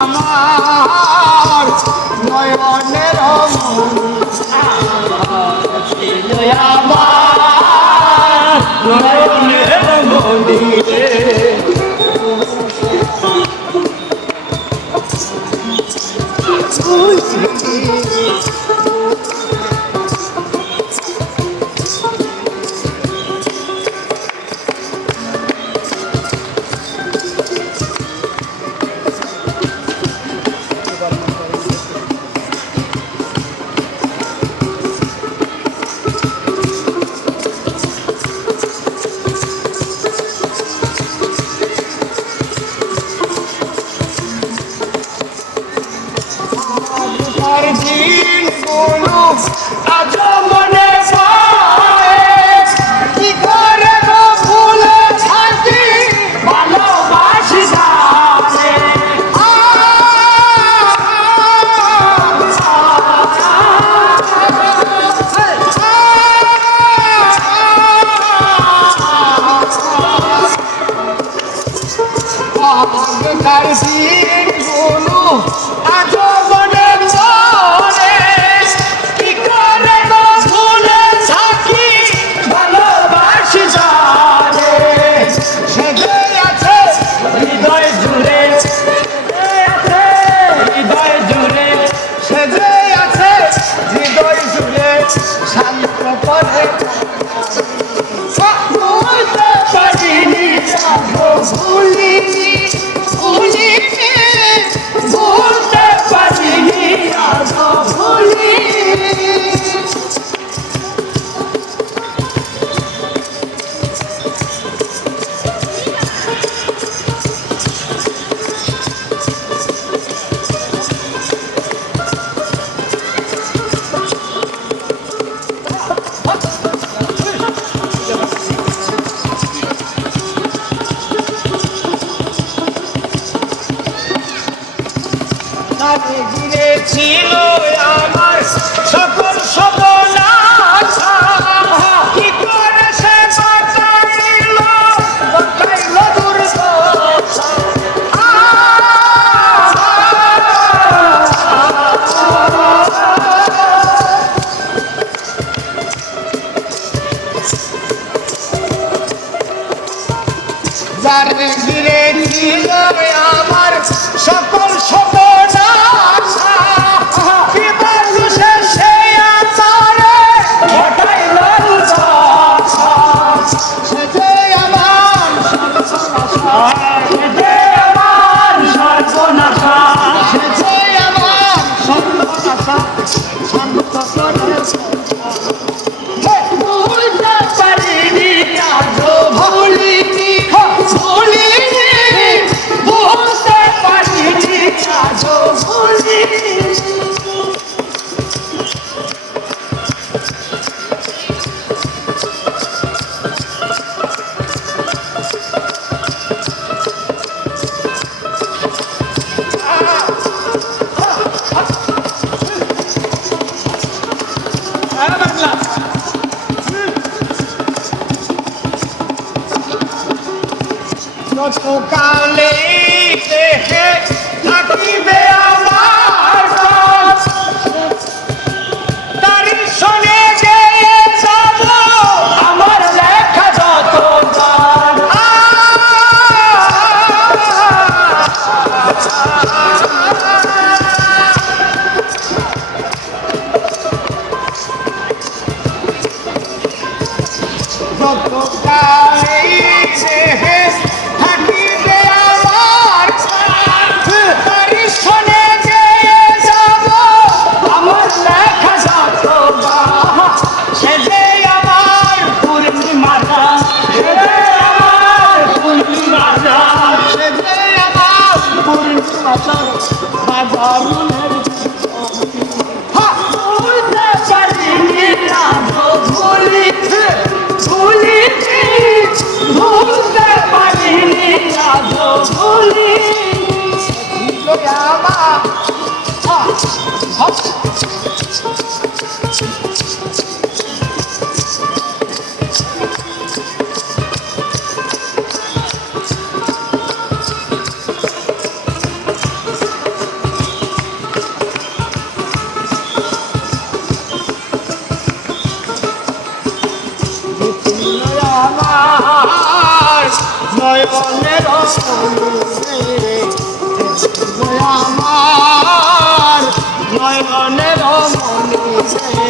আমার নয়নের আমার নয়নের মন্দিরে দিন গুলো আজ মনে পায় কি করে গো ভুলে থাকি ভালোবাসি যারে আগেকার দিন গুলো আজ ছিল আমার সকল সর্বনাশ কি করে সে বাঁচাইল দুর্দশা যার ঘিরে ছিল আমার সকল সর্বনাশ কালে দেহে থাকিবে আমার তারি শোনে গিয়ে যাব আমার লেখা যত কালে দেহে থাকিবে আমার তারি শোনে গিয়ে যাব আমার লেখা যত সে যে আমার পূর্ণিমাটা সে যে আমার পূর্ণিমাটা সে যে আমার পূর্ণিমাটা বাজারুনের ভুলতে পারিনি ভুলতে পারিনি ভুলি নয়নের মনি রে আমার নয়নের মনি রে